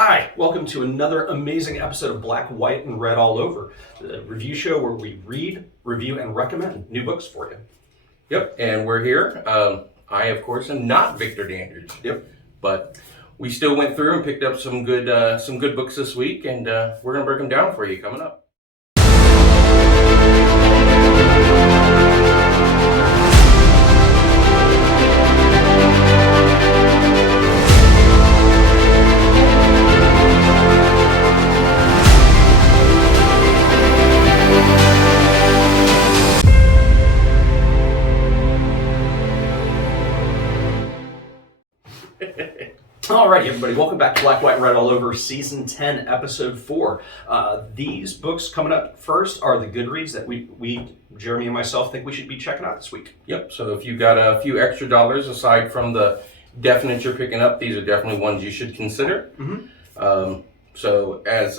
Hi, welcome to another amazing episode of Black, White, and Red All Over, the review show where we read, review, and recommend new books for you. Yep, and we're here. I, of course, am not Victor Dandridge. Yep. But we still went through and picked up some good books this week, and we're going to break them down for you coming up. Alrighty, everybody, welcome back to Black, White, and Red All Over, Season 10, Episode 4. These books coming up first are the Goodreads that we, Jeremy and myself, think we should be checking out this week. Yep, so if you've got a few extra dollars aside from the definite you're picking up, these are definitely ones you should consider. Mm-hmm. So as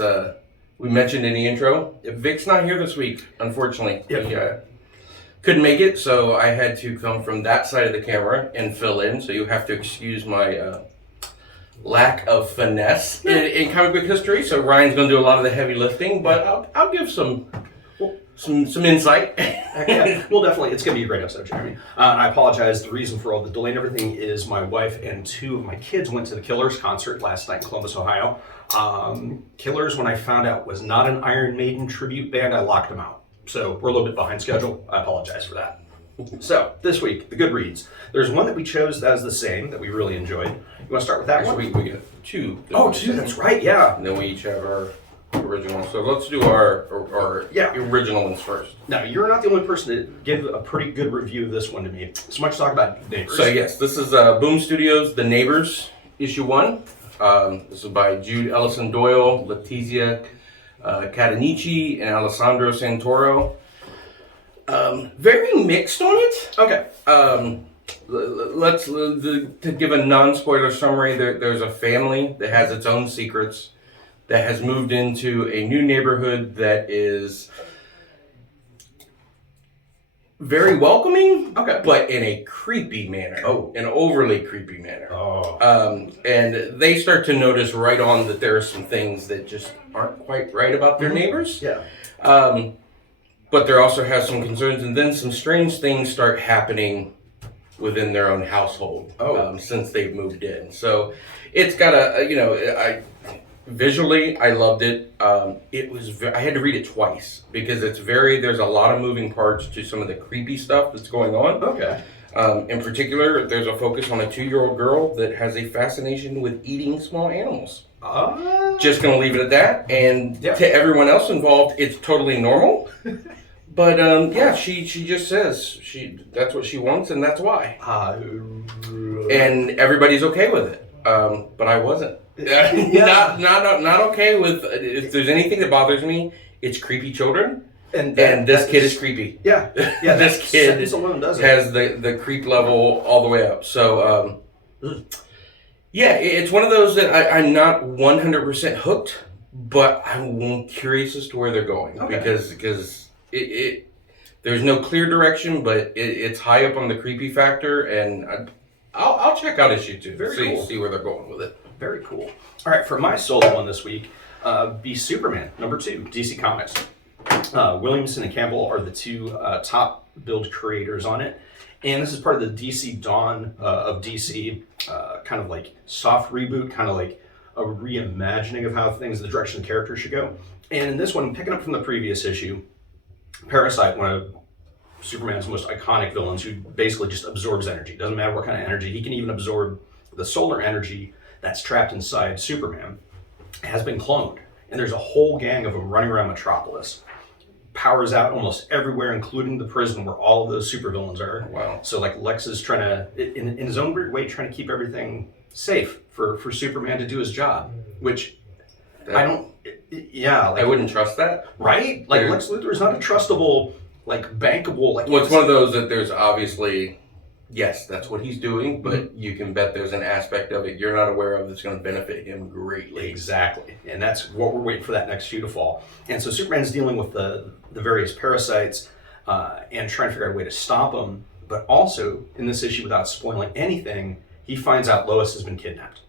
we mentioned in the intro, Vic's not here this week, unfortunately. Yep. He couldn't make it, so I had to come from that side of the camera and fill in, so you have to excuse my lack of finesse in comic book history. So Ryan's going to do a lot of the heavy lifting, but I'll give some insight. Yeah, well, definitely, it's going to be a great episode, Jeremy. I apologize. The reason for all the delay and everything is my wife and two of my kids went to the Killers concert last night in Columbus, Ohio. Killers, when I found out, was not an Iron Maiden tribute band. I locked them out. So we're a little bit behind schedule. I apologize for that. So, this week, the Goodreads. There's one that we chose as the same that we really enjoyed. You want to start with that one? We get two. Oh, two, that's right, yeah. And then we each have our original. So let's do our original ones first. Now, you're not the only person to give a pretty good review of this one to me. So much talk about Neighbors. So yes, this is Boom Studios' The Neighbors, issue 1. This is by Jude Ellison Doyle, Letizia Catanici, and Alessandro Santoro. Very mixed on it. Okay. To give a non-spoiler summary, there's a family that has its own secrets that has moved into a new neighborhood that is very welcoming, okay, but in a creepy manner. Oh. An overly creepy manner. Oh. And they start to notice right on that there are some things that just aren't quite right about their neighbors. Yeah. But there also has some concerns, and then some strange things start happening within their own household since they've moved in. So it's got visually, I loved it. I had to read it twice because there's a lot of moving parts to some of the creepy stuff that's going on. Okay. In particular, there's a focus on a 2-year-old girl that has a fascination with eating small animals. Just gonna leave it at that. And to everyone else involved, it's totally normal. But she just says that's what she wants and that's why. And everybody's okay with it. But I wasn't. Not okay with. If there's anything that bothers me, it's creepy children. And this kid is creepy. Yeah. This kid alone does has the creep level all the way up. So it's one of those that I'm not 100% hooked, but I'm curious as to where they're going because there's no clear direction, but it's high up on the creepy factor, and I'll check out issue 2. See where they're going with it. Very cool. All right, for my solo one this week, be Superman #2, DC Comics. Williamson and Campbell are the two top build creators on it, and this is part of the DC Dawn of DC, kind of like soft reboot, kind of like a reimagining of how the direction the characters should go. And in this one, picking up from the previous issue, Parasite, one of Superman's most iconic villains, who basically just absorbs energy. Doesn't matter what kind of energy. He can even absorb the solar energy that's trapped inside Superman, has been cloned. And there's a whole gang of them running around Metropolis. Powers out almost everywhere, including the prison where all of those supervillains are. Wow. So like Lex is trying to, in his own weird way, trying to keep everything safe for Superman to do his job, which I wouldn't trust that. Right? Like Lex Luthor is not a trustable, bankable. Well, it's one of those that there's obviously, yes, that's what he's doing, but you can bet there's an aspect of it you're not aware of that's going to benefit him greatly. Exactly. And that's what we're waiting for, that next shoe to fall. And so Superman's dealing with the various parasites and trying to figure out a way to stop them. But also, in this issue, without spoiling anything, he finds out Lois has been kidnapped.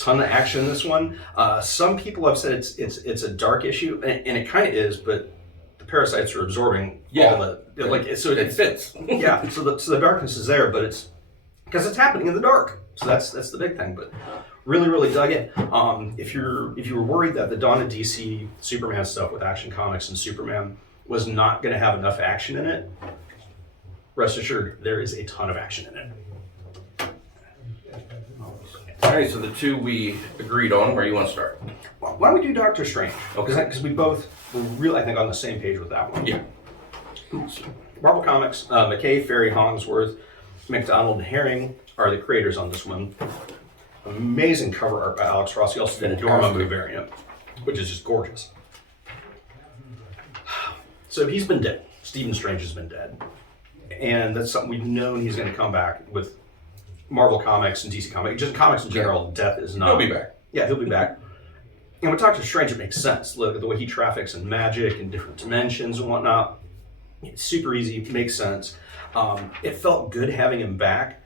ton of action in this one. Some people have said it's a dark issue, and it kind of is, but the parasites are absorbing all the so it fits. Yeah, so the darkness is there, but it's because it's happening in the dark. So that's the big thing. But really dug it. If you were worried that the Dawn of DC Superman stuff with Action Comics and Superman was not going to have enough action in it, rest assured there is a ton of action in it. All right, so the two we agreed on. Where do you want to start? Well, why don't we do Doctor Strange? Okay. Because we both were really, I think, on the same page with that one. Yeah. Marvel Comics, McKay, Ferry, Hollingsworth, McDonald, and Herring are the creators on this one. Amazing cover art by Alex Ross. He also did a Dormammu variant, which is just gorgeous. So he's been dead. Stephen Strange has been dead. And that's something we've known he's going to come back with Marvel Comics and DC Comics. Just comics in general, death is not... He'll be back. Yeah, he'll be back. And with Doctor Strange, it makes sense. Look at the way he traffics in magic and different dimensions and whatnot. It's super easy. It makes sense. It felt good having him back.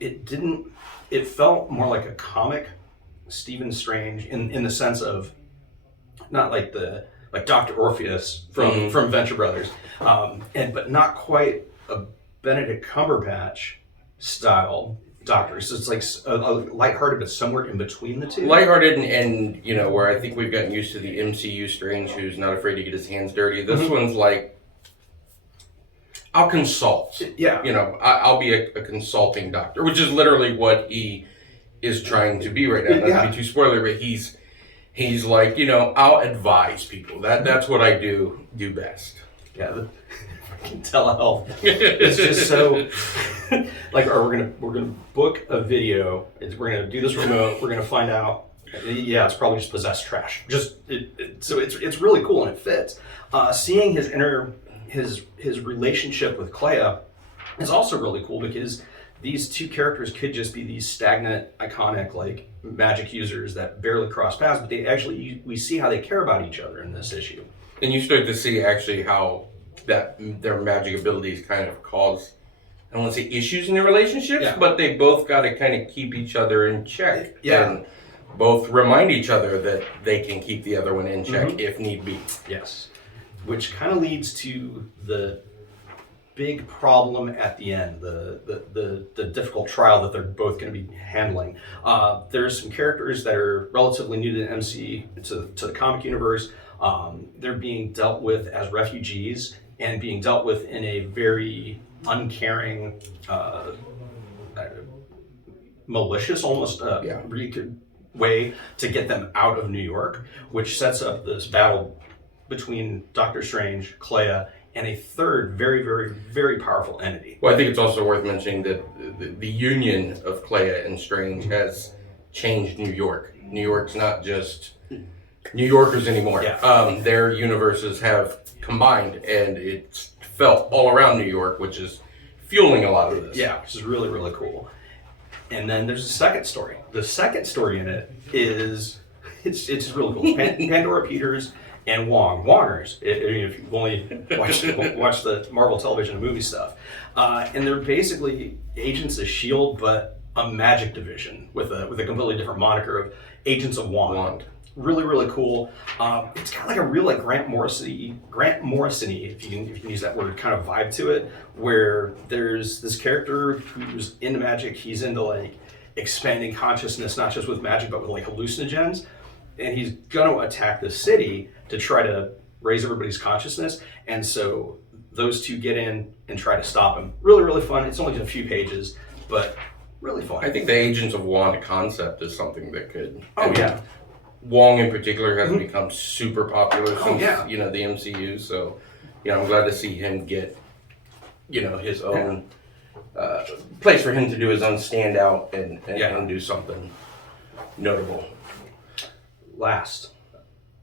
It felt more like a comic Stephen Strange in the sense of not like Dr. Orpheus from Venture Brothers, but not quite a Benedict Cumberbatch style Doctor. So it's like a lighthearted, but somewhere in between the two. Lighthearted and where I think we've gotten used to the MCU Strange, who's not afraid to get his hands dirty. This one's like, I'll consult. Yeah. I'll be a consulting doctor, which is literally what he is trying to be right now. Not to be too spoiler, but he's like, I'll advise people. That's what I do best. Yeah, the fucking telehealth. It's just so like, we're gonna book a video. We're gonna do this remote. We're gonna find out. Yeah, it's probably just possessed trash. So it's really cool and it fits. Seeing his relationship with Clea is also really cool because these two characters could just be these stagnant, iconic, like magic users that barely cross paths, but we see how they care about each other in this issue. And you start to see actually how their magic abilities kind of cause, I don't want to say issues in their relationships, but they both got to kind of keep each other in check. Yeah. And both remind each other that they can keep the other one in check if need be. Yes. Which kind of leads to the big problem at the end, the difficult trial that they're both going to be handling. There's some characters that are relatively new to the MC, to the comic universe. They're being dealt with as refugees and being dealt with in a very uncaring, malicious almost way to get them out of New York, which sets up this battle between Doctor Strange, Clea, and a third very, very, very powerful entity. Well, I think it's also worth mentioning that the union of Clea and Strange has changed New York. New York's not just New Yorkers anymore. Yeah. Their universes have combined, and it's felt all around New York, which is fueling a lot of this. Yeah, which is really, really cool. And then there's a second story. The second story in it is, it's really cool. Pandora Peters and Wongers, if you've only watched the Marvel television and movie stuff. And they're basically agents of S.H.I.E.L.D., but a magic division with a completely different moniker of Agents of Wand. Really, really cool. It's got like a real Grant Morrison-y, if you can use that word, kind of vibe to it, where there's this character who's into magic. He's into expanding consciousness, not just with magic, but with hallucinogens. And he's going to attack the city to try to raise everybody's consciousness. And so those two get in and try to stop him. Really, really fun. It's only a few pages, but really fun. I think the Agents of Wand concept is something that could... Wong in particular has become super popular since, the MCU. So, I'm glad to see him get, his own place for him to do his own standout and do something notable. Last,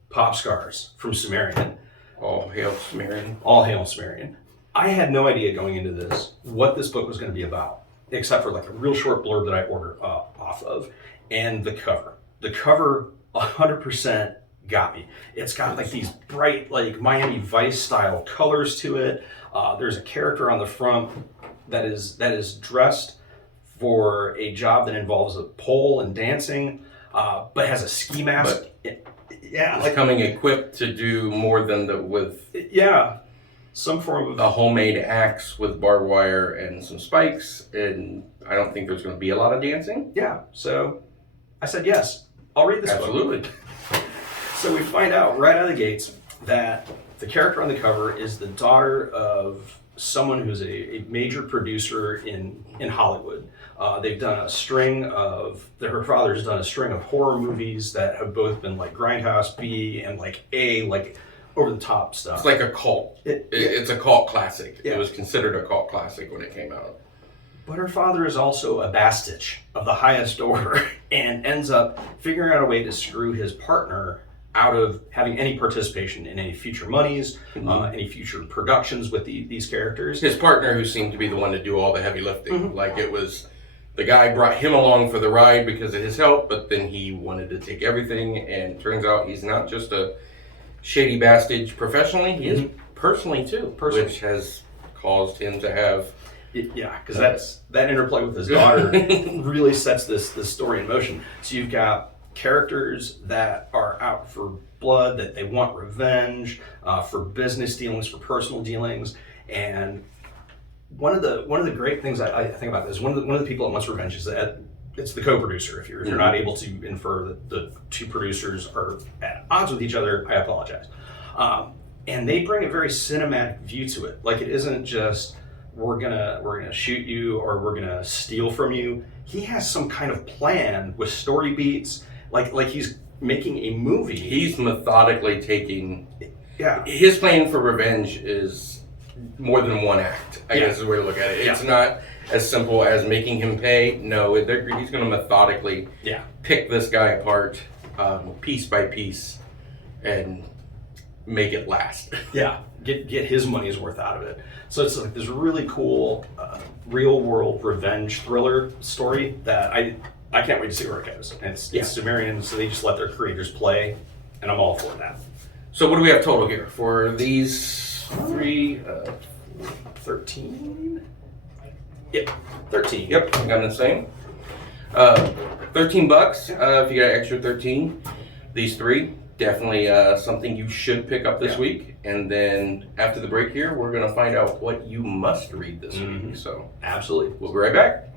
Pop Scars from Sumerian. All hail Sumerian. All hail Sumerian. I had no idea going into this what this book was going to be about, except for a real short blurb that I ordered off of, and the cover. The cover 100% got me. It's got these bright Miami Vice style colors to it. There's a character on the front that is dressed for a job that involves a pole and dancing, but has a ski mask. It's coming equipped to do more than with some form of a homemade axe with barbed wire and some spikes, and I don't think there's going to be a lot of dancing. Yeah, so I said yes. I'll read this Absolutely. book. So we find out right out of the gates that the character on the cover is the daughter of someone who's a major producer in Hollywood. They've done a string of, her father's done a string of horror movies that have both been like Grindhouse B and like A, like over the top stuff. It's like a cult. It's a cult classic. Yeah. It was considered a cult classic when it came out. But her father is also a bastich of the highest order and ends up figuring out a way to screw his partner out of having any participation in any future monies, any future productions with these characters. His partner, who seemed to be the one to do all the heavy lifting. Like it was, the guy brought him along for the ride because of his help, but then he wanted to take everything, and turns out he's not just a shady bastard professionally, he is personally too, which has caused him to have... Yeah, because that interplay with his daughter really sets this story in motion. So you've got characters that are out for blood, that they want revenge, for business dealings, for personal dealings, and one of the great things I think about this, one of the people that wants revenge is that it's the co-producer. If you're not able to infer that the two producers are at odds with each other, I apologize. And they bring a very cinematic view to it. Like, it isn't just we're gonna shoot you or we're gonna steal from you. He has some kind of plan with story beats. Like he's making a movie. He's methodically taking... Yeah. His plan for revenge is more than one act, I guess is the way to look at it. It's not as simple as making him pay. No, he's going to methodically pick this guy apart piece by piece and make it last. Yeah, get his money's worth out of it. So it's like this really cool real-world revenge thriller story that I can't wait to see where it goes. And it's Sumerian, so they just let their creators play, and I'm all for that. So what do we have total here for these three? 13? Yep, 13. Yep, I got the same. $13 if you got an extra 13. These three, definitely something you should pick up this week. And then after the break here, we're going to find out what you must read this week. So absolutely. We'll be right back.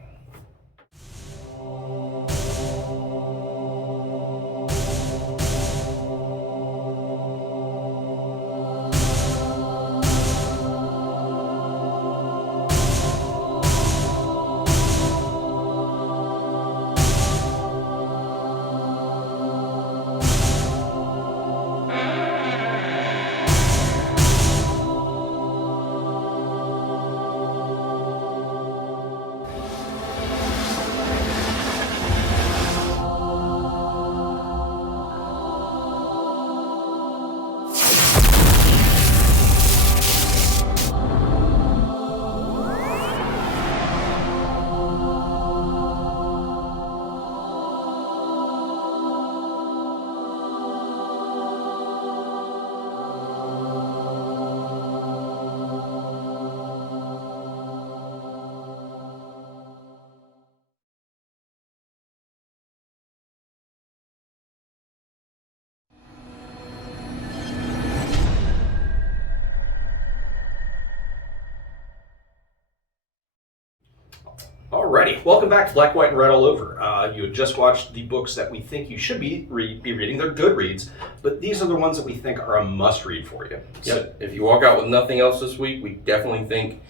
Alrighty, welcome back to Black, White, and Red All Over. You had just watched the books that we think you should be reading. They're good reads, but these are the ones that we think are a must-read for you. Yep. If you walk out with nothing else this week, we definitely think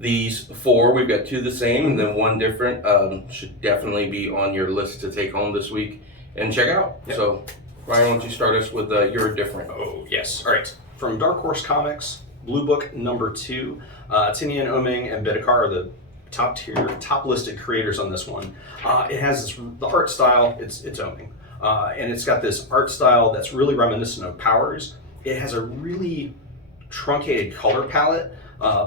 these four, we've got two the same and then one different, should definitely be on your list to take home this week and check out. Yep. So, Ryan, why don't you start us with your different? Oh, yes. All right. From Dark Horse Comics, Blue Book number 2, Tinian, Oming, and Bidakar are the top listed creators on this one. It has the art style, it's Oming. And it's got this art style that's really reminiscent of Powers. It has a really truncated color palette,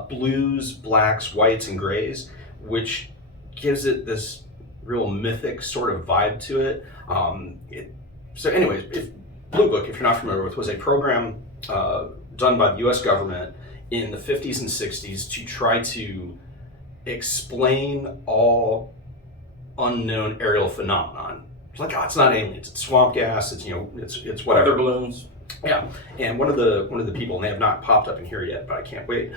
blues, blacks, whites, and grays, which gives it this real mythic sort of vibe to it. So anyways, Blue Book, if you're not familiar with, was a program done by the US government in the 50s and 60s to try to explain all unknown aerial phenomenon. It's like, oh, it's not aliens, it's swamp gas, it's it's whatever. Weather balloons. Yeah, and one of the people, and they have not popped up in here yet, but I can't wait,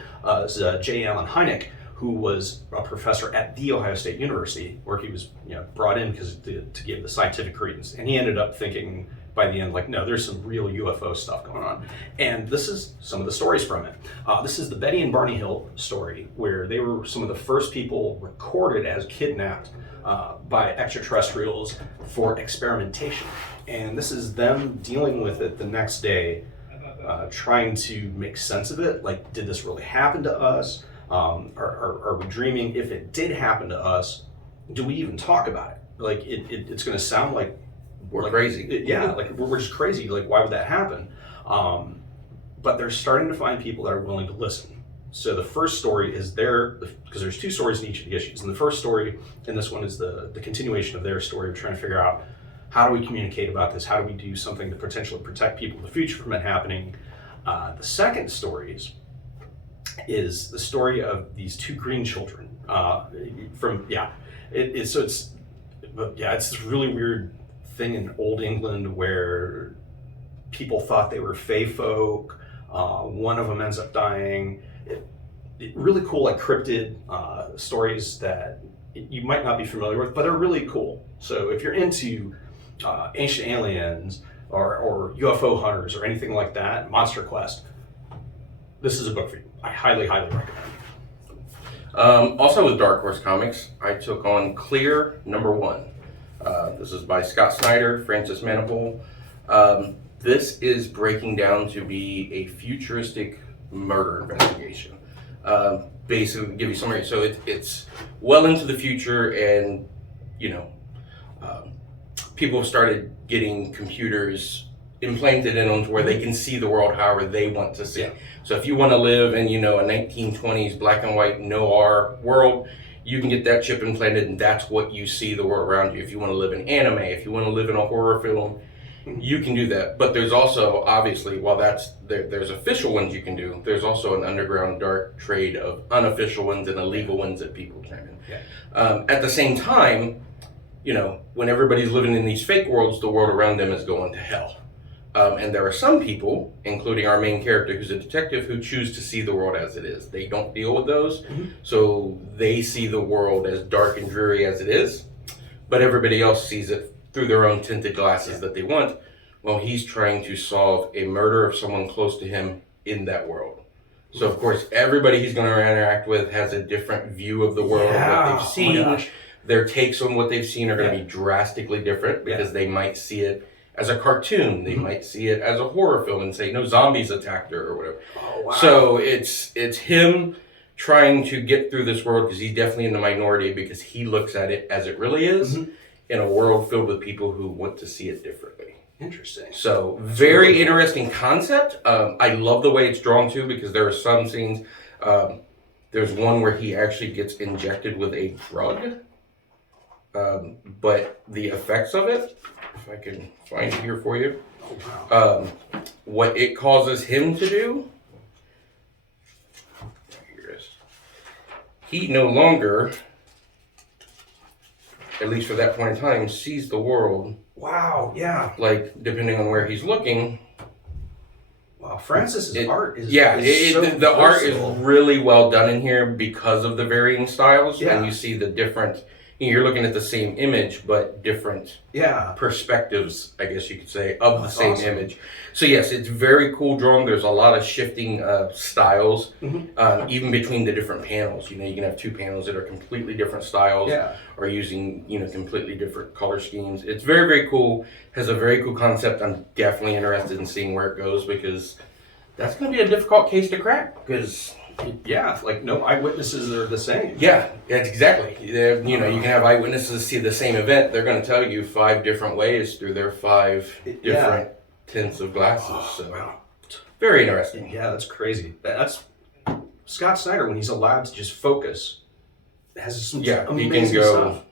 is J. Allen Hynek, who was a professor at The Ohio State University, where he was brought in to give the scientific credence, and he ended up thinking by the end, like, no, there's some real UFO stuff going on. And this is some of the stories from it. This is the Betty and Barney Hill story, where they were some of the first people recorded as kidnapped by extraterrestrials for experimentation. And this is them dealing with it the next day, trying to make sense of it. Like, did this really happen to us? Are we dreaming? If it did happen to us, do we even talk about it? Like, it's going to sound like we're crazy. Like we're just crazy. Like, why would that happen? But they're starting to find people that are willing to listen. So the first story is because there's two stories in each of the issues. And the first story, and this one is the continuation of their story of trying to figure out, how do we communicate about this? How do we do something to potentially protect people in the future from it happening? The second story is the story of these two green children. It's this really weird thing in Old England where people thought they were fae folk. One of them ends up dying. Really cool, like cryptid stories that you might not be familiar with, but they're really cool. So if you're into ancient aliens or UFO hunters or anything like that, Monster Quest, this is a book for you. I highly, highly recommend. Also with Dark Horse Comics, I took on Clear #1. This is by Scott Snyder, Francis Manapul. This is breaking down to be a futuristic murder investigation. Basically, give you summary. So it's well into the future, and people have started getting computers implanted in them to where they can see the world however they want to see. Yeah. So if you want to live in, a 1920s black and white noir world, you can get that chip implanted, and that's what you see the world around you. If you want to live in anime, if you want to live in a horror film, you can do that. But there's also, obviously, while there's official ones you can do, there's also an underground dark trade of unofficial ones and illegal ones that people can. Yeah. At the same time, when everybody's living in these fake worlds, the world around them is going to hell. And there are some people, including our main character, who's a detective, who choose to see the world as it is. They don't deal with those, so they see the world as dark and dreary as it is, but everybody else sees it through their own tinted glasses that they want. Well, he's trying to solve a murder of someone close to him in that world. So, of course, everybody he's going to interact with has a different view of the world, what they've seen. Their takes on what they've seen are going to be drastically different because they might see it as a cartoon, they might see it as a horror film and say, no, zombies attacked her or whatever. Oh, wow. So it's him trying to get through this world, because he's definitely in the minority, because he looks at it as it really is in a world filled with people who want to see it differently. Interesting. So very interesting concept. I love the way it's drawn too, because there are some scenes. There's one where he actually gets injected with a drug, but the effects of it, if I can find it here for you, what it causes him to do, here it is. He no longer, at least for that point in time, sees the world. Wow, yeah. Like, depending on where he's looking. Wow, Francis's art is the art is really well done in here because of the varying styles. Yeah. And you see the different, you're looking at the same image, but different perspectives, I guess you could say, of the same image. So yes, it's very cool drawing. There's a lot of shifting styles, even between the different panels. You can have two panels that are completely different styles, or using completely different color schemes. It's very, very cool. Has a very cool concept. I'm definitely interested in seeing where it goes, because that's going to be a difficult case to crack. Because like no eyewitnesses are the same. Yeah, that's exactly. You can have eyewitnesses see the same event. They're going to tell you 5 different ways through their 5 different tints of glasses. So very interesting. Yeah, that's crazy. That's Scott Snyder, when he's allowed to just focus, has some amazing he can go stuff.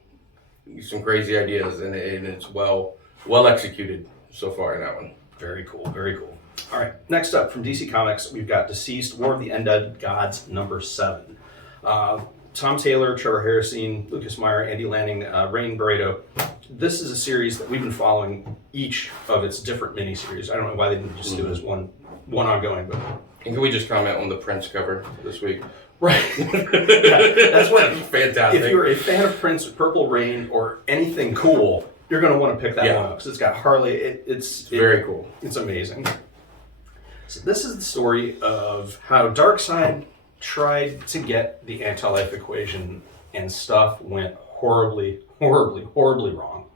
Some crazy ideas, and it's well executed so far in that one. Very cool. Very cool. All right, next up from DC Comics, we've got DCeased, War of the Undead Gods #7. Tom Taylor, Trevor Harrison, Lucas Meyer, Andy Lanning, Rain Barreto. This is a series that we've been following each of its different miniseries. I don't know why they didn't just do it as one ongoing, but. And can we just comment on the Prince cover this week? Right. That's what. Fantastic. If you're a fan of Prince, Purple Rain, or anything cool, you're going to want to pick that one up because it's got Harley. It's very cool. It's amazing. So this is the story of how Darkseid tried to get the anti-life equation, and stuff went horribly wrong.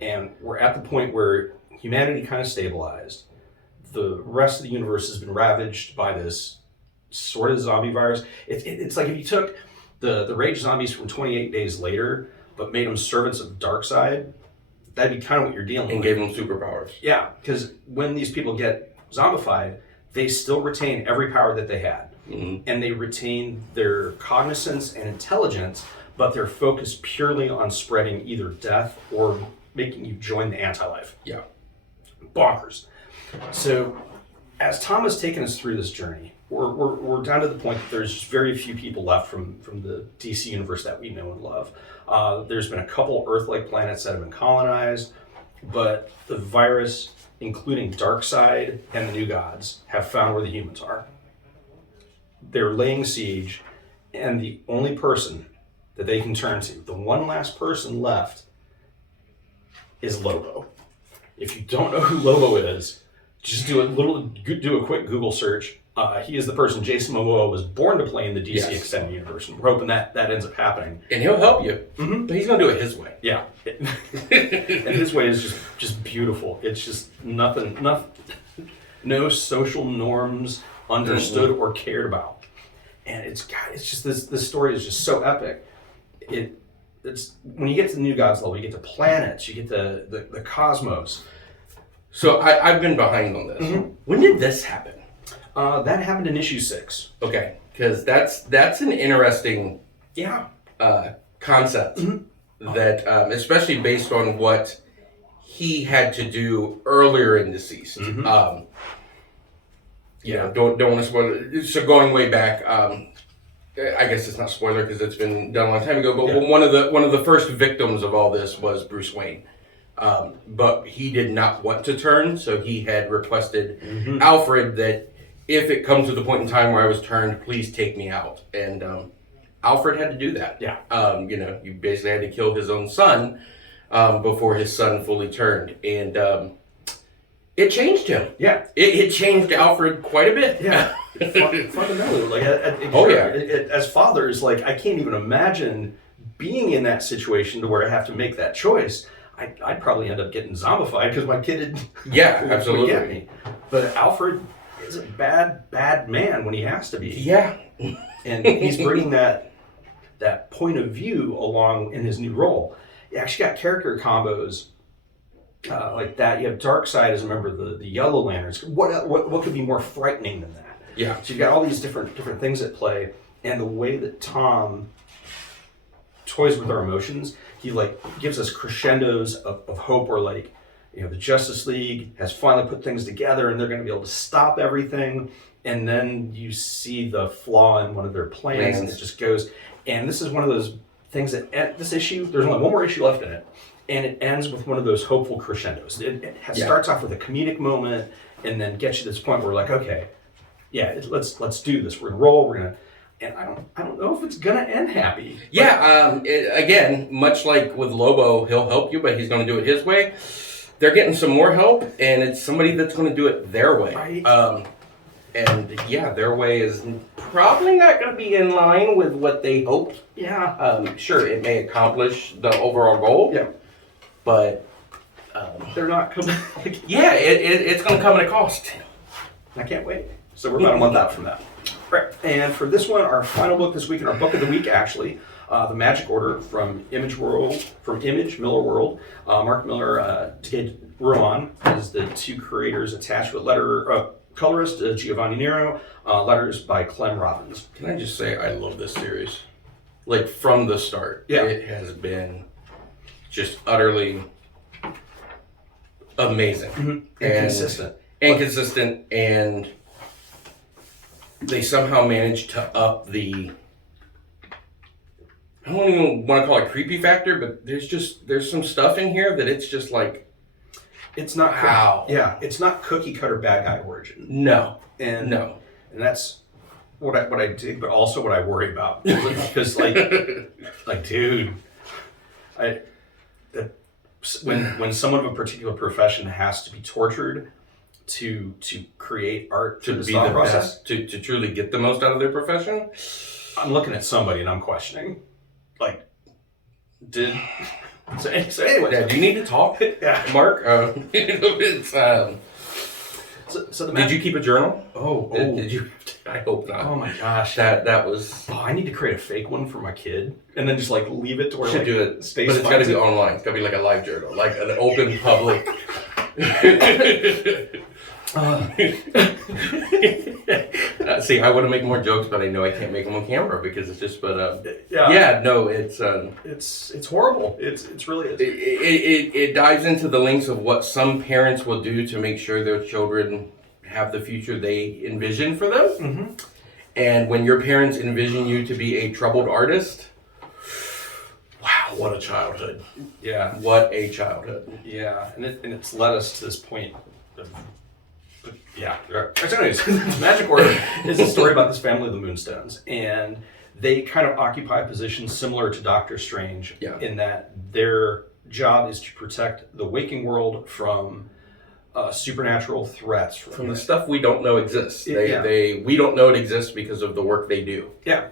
And we're at the point where humanity kind of stabilized. The rest of the universe has been ravaged by this sort of zombie virus. It's like if you took the rage zombies from 28 Days Later, but made them servants of Darkseid, that'd be kind of what you're dealing with. And gave them superpowers. Yeah, because when these people get zombified, they still retain every power that they had. Mm-hmm. And they retain their cognizance and intelligence, but they're focused purely on spreading either death or making you join the anti-life. Yeah. Bonkers. So, as Tom has taken us through this journey, we're down to the point that there's very few people left from the DC universe that we know and love. There's been a couple Earth-like planets that have been colonized, but the virus, including Darkseid and the New Gods, have found where the humans are. They're laying siege, and the only person that they can turn to, the one last person left, is Lobo. If you don't know who Lobo is, just do a quick Google search. He is the person Jason Momoa was born to play in the DC Extended Universe, and we're hoping that ends up happening. And he'll help you, but he's going to do it his way. Yeah. And his way is just beautiful. It's just nothing, no social norms understood or cared about. And it's just this story is just so epic. It's when you get to the New Gods level, you get to planets, you get the cosmos. So I've been behind on this. Mm-hmm. When did this happen? That happened in issue 6. Okay, because that's an interesting concept that, especially based on what he had to do earlier in DCeased. Mm-hmm. Don't want to spoil it. So going way back, I guess it's not spoiler because it's been done a long time ago. But one of the first victims of all this was Bruce Wayne. But he did not want to turn, so he had requested Alfred that if it comes to the point in time where I was turned, please take me out. And Alfred had to do that. Yeah. You basically had to kill his own son before his son fully turned. And it changed him. Yeah. It changed Alfred quite a bit. Yeah. Fundamentally. As fathers, I can't even imagine being in that situation to where I have to make that choice. I'd probably end up getting zombified because my kid absolutely would get me. But Alfred is a bad man when he has to be. Yeah. And he's bringing that point of view along in his new role. You actually got character combos like that. You have Darkseid as a member of the Yellow Lanterns. What could be more frightening than that? Yeah. So you've got all these different things at play, and the way that Tom toys with our emotions, he gives us crescendos of hope where the Justice League has finally put things together and they're going to be able to stop everything, and then you see the flaw in one of their plans and it just goes. And this is one of those things that at this issue, there's only one more issue left in it, and it ends with one of those hopeful crescendos. It starts off with a comedic moment and then gets you to this point where we're like, okay, let's do this. We're gonna roll. And I don't know if it's gonna end happy. Yeah. Again, much like with Lobo, he'll help you, but he's gonna do it his way. They're getting some more help, and it's somebody that's gonna do it their way. Right. Their way is probably not gonna be in line with what they hoped. Yeah. Sure, it may accomplish the overall goal. Yeah. But they're not coming. It's gonna come at a cost. I can't wait. So we're about a month out from that. Right, and for this one, our final book this week, and our book of the week, actually, The Magic Order from Image Miller World. Mark Miller, Ted Rowan is the two creators attached with colorist Giovanni Nero, letters by Clem Robbins. Can I just say I love this series? From the start, it has been just utterly amazing. Mm-hmm. And consistent, and they somehow managed to up the I don't even want to call it creepy factor, but there's some stuff in here that it's just like, it's not wow. Yeah, it's not cookie cutter bad guy origin. No, and that's what I dig, but also what I worry about because like dude, when someone of a particular profession has to be tortured to create art to be the process to truly get the most out of their profession, I'm looking at somebody and I'm questioning, like, so anyway. Yeah, do you need to talk? Yeah, Mark. It's So did you keep a journal? Oh. Did you? I hope not. Oh my gosh. That was. Oh, I need to create a fake one for my kid and then just like leave it to where should do it. Stays. But it's got to be online. It's got to be like a live journal, like an open public. See, I want to make more jokes, but I know I can't make them on camera because it's just. But no, it's horrible. It's really is. It dives into the links of what some parents will do to make sure their children have the future they envision for them. Mm-hmm. And when your parents envision you to be a troubled artist, wow, what a childhood! Yeah, what a childhood! Yeah, and it's led us to this point. So anyways, Magic Order is a story about this family of the Moonstones, and they kind of occupy a position similar to Doctor Strange in that their job is to protect the waking world from supernatural threats. From the stuff we don't know exists. We don't know it exists because of the work they do. Yeah,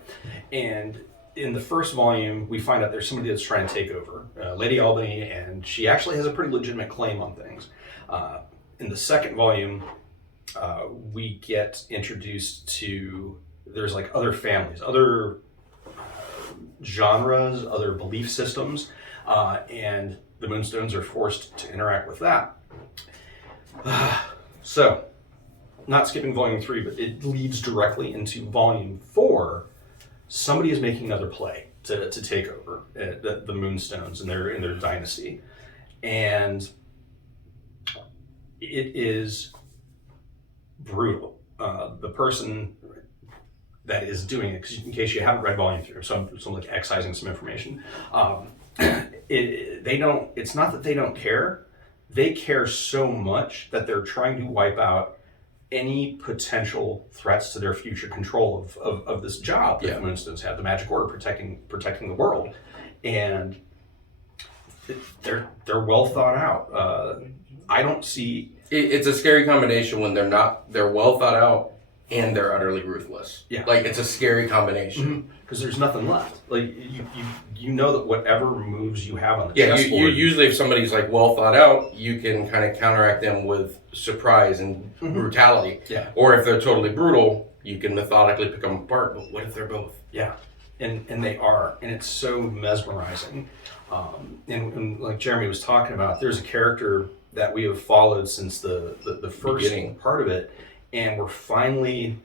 and in the first volume, we find out there's somebody that's trying to take over, Lady Albany, and she actually has a pretty legitimate claim on things. In the second volume, we get introduced to, there's like other families, other genres, other belief systems, and the Moonstones are forced to interact with that. So, not skipping volume 3, but it leads directly into volume 4. Somebody is making another play to take over the Moonstones in their dynasty, and it is brutal. The person that is doing it, in case you haven't read volume 3, so I'm like excising some information. It's not that they don't care. They care so much that they're trying to wipe out any potential threats to their future control of this job that the Moonstones have, the Magic Order protecting the world, and they're well thought out. I don't see. It's a scary combination when they're well thought out and they're utterly ruthless. Yeah, like it's a scary combination because there's nothing left. Like you know that whatever moves you have on the chessboard. You usually, if somebody's like well thought out, you can kind of counteract them with surprise and brutality. Yeah. Or if they're totally brutal, you can methodically pick them apart. But what if they're both? Yeah, and they are, and it's so mesmerizing. And like Jeremy was talking about, there's a character that we have followed since the first beginning part of it, and we're finally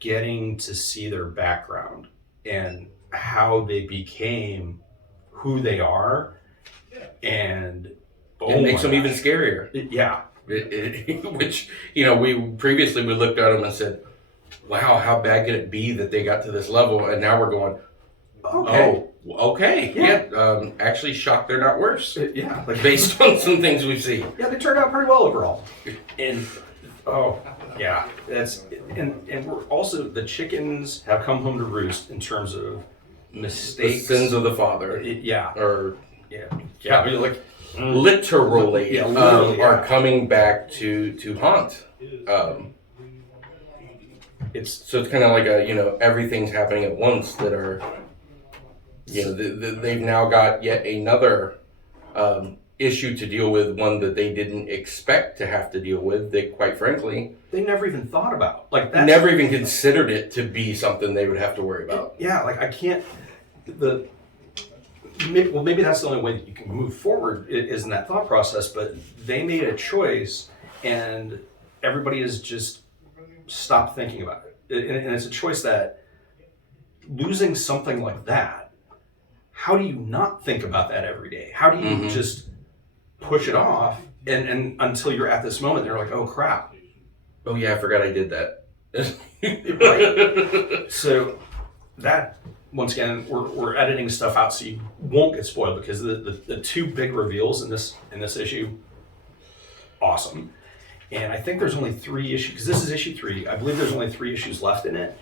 getting to see their background and how they became who they are, and it makes them even scarier. Which we previously looked at them and said, "Wow, how bad could it be that they got to this level?" And now we're going, "Okay, actually shocked they're not worse." Like based on some things we've seen. Yeah, they turned out pretty well overall. And that's and we're also, the chickens have come home to roost in terms of mistakes, the sins of the father. Literally, are coming back to haunt. It's kind of like everything's happening at once that are, they've now got yet another issue to deal with, one that they didn't expect to have to deal with, that quite frankly they never even thought about, never even considered it to be something they would have to worry about. I can't, maybe that's the only way that you can move forward is in that thought process, but they made a choice and everybody has just stopped thinking about it, and it's a choice that, losing something like that, how do you not think about that every day? How do you just push it off and until you're at this moment, they're like, oh crap. Oh yeah, I forgot I did that. Right. So that once again, we're editing stuff out so you won't get spoiled, because the two big reveals in this issue, awesome. And I think there's only 3 issues, because this is issue 3. I believe there's only 3 issues left in it.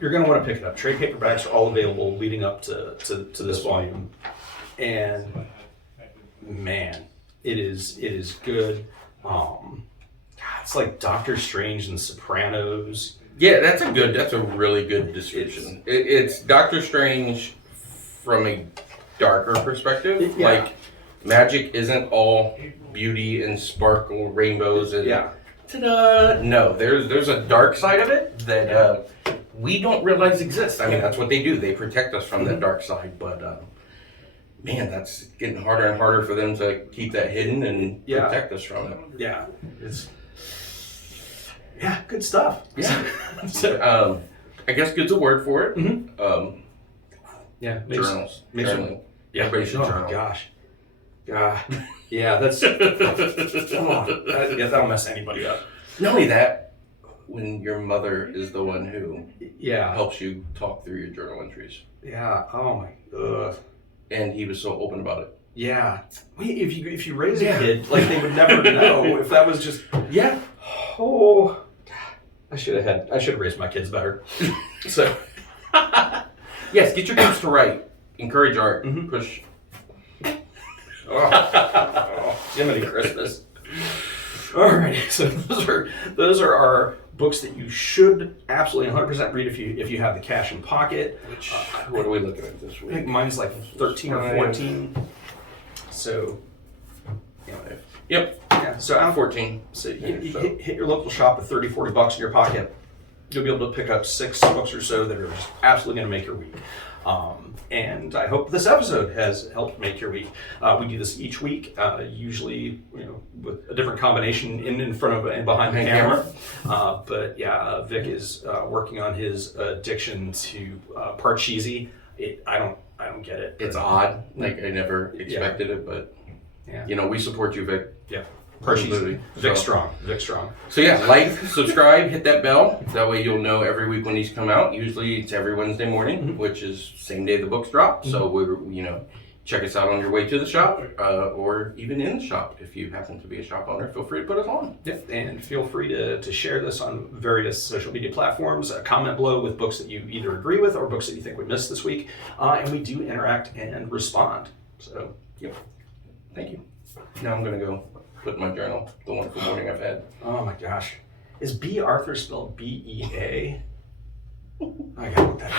You're going to want to pick it up. Trade paperbacks are all available leading up to this volume. And man, it is good. God, it's like Doctor Strange and Sopranos. Yeah, that's a really good description. It's Doctor Strange from a darker perspective. Yeah. Like, magic isn't all beauty and sparkle, rainbows, and ta-da! No, there's a dark side of it that we don't realize exists. I mean, that's what they do. They protect us from that dark side, but man, that's getting harder and harder for them to keep that hidden and protect us from it. Yeah, it's good stuff. Yeah. So, I guess good's a word for it. Mm-hmm. Journals. Journaling. Yeah. Everybody should journal. My gosh. Yeah, that's that'll mess anybody up. Not only that, when your mother is the one who helps you talk through your journal entries. Yeah. Oh my god. And he was so open about it. Yeah. If you raise a kid, like, they would never know if that was just Oh, I should have raised my kids better. So yes, get your kids to write. Encourage art. Mm-hmm. Push. Jiminy Christmas. Alrighty, so those are our books that you should absolutely 100% read if you have the cash in pocket. Which what are we looking at this week? I think mine's like 13 or 14. So, yep. Yeah. So I'm 14. So you hit your local shop with $30-$40 in your pocket. You'll be able to pick up 6 books or so that are just absolutely going to make your week. And I hope this episode has helped make your week. We do this each week, usually with a different combination in front of and behind the camera. But yeah, Vic is working on his addiction to Parcheesi. I don't get it. It's odd. Like, I never expected it, but we support you, Vic. Yeah. Parcheesi. Vic Strong. So yeah, like, subscribe, hit that bell. That way you'll know every week when these come out. Usually it's every Wednesday morning, which is same day the books drop. So we're check us out on your way to the shop, or even in the shop. If you happen to be a shop owner, feel free to put us on. Yep, and feel free to share this on various social media platforms. Comment below with books that you either agree with or books that you think we missed this week. And we do interact and respond. So, thank you. Now I'm going to go put in my journal the wonderful morning I've had. Oh my gosh. Is B. Arthur spelled B-E-A? I gotta look that up.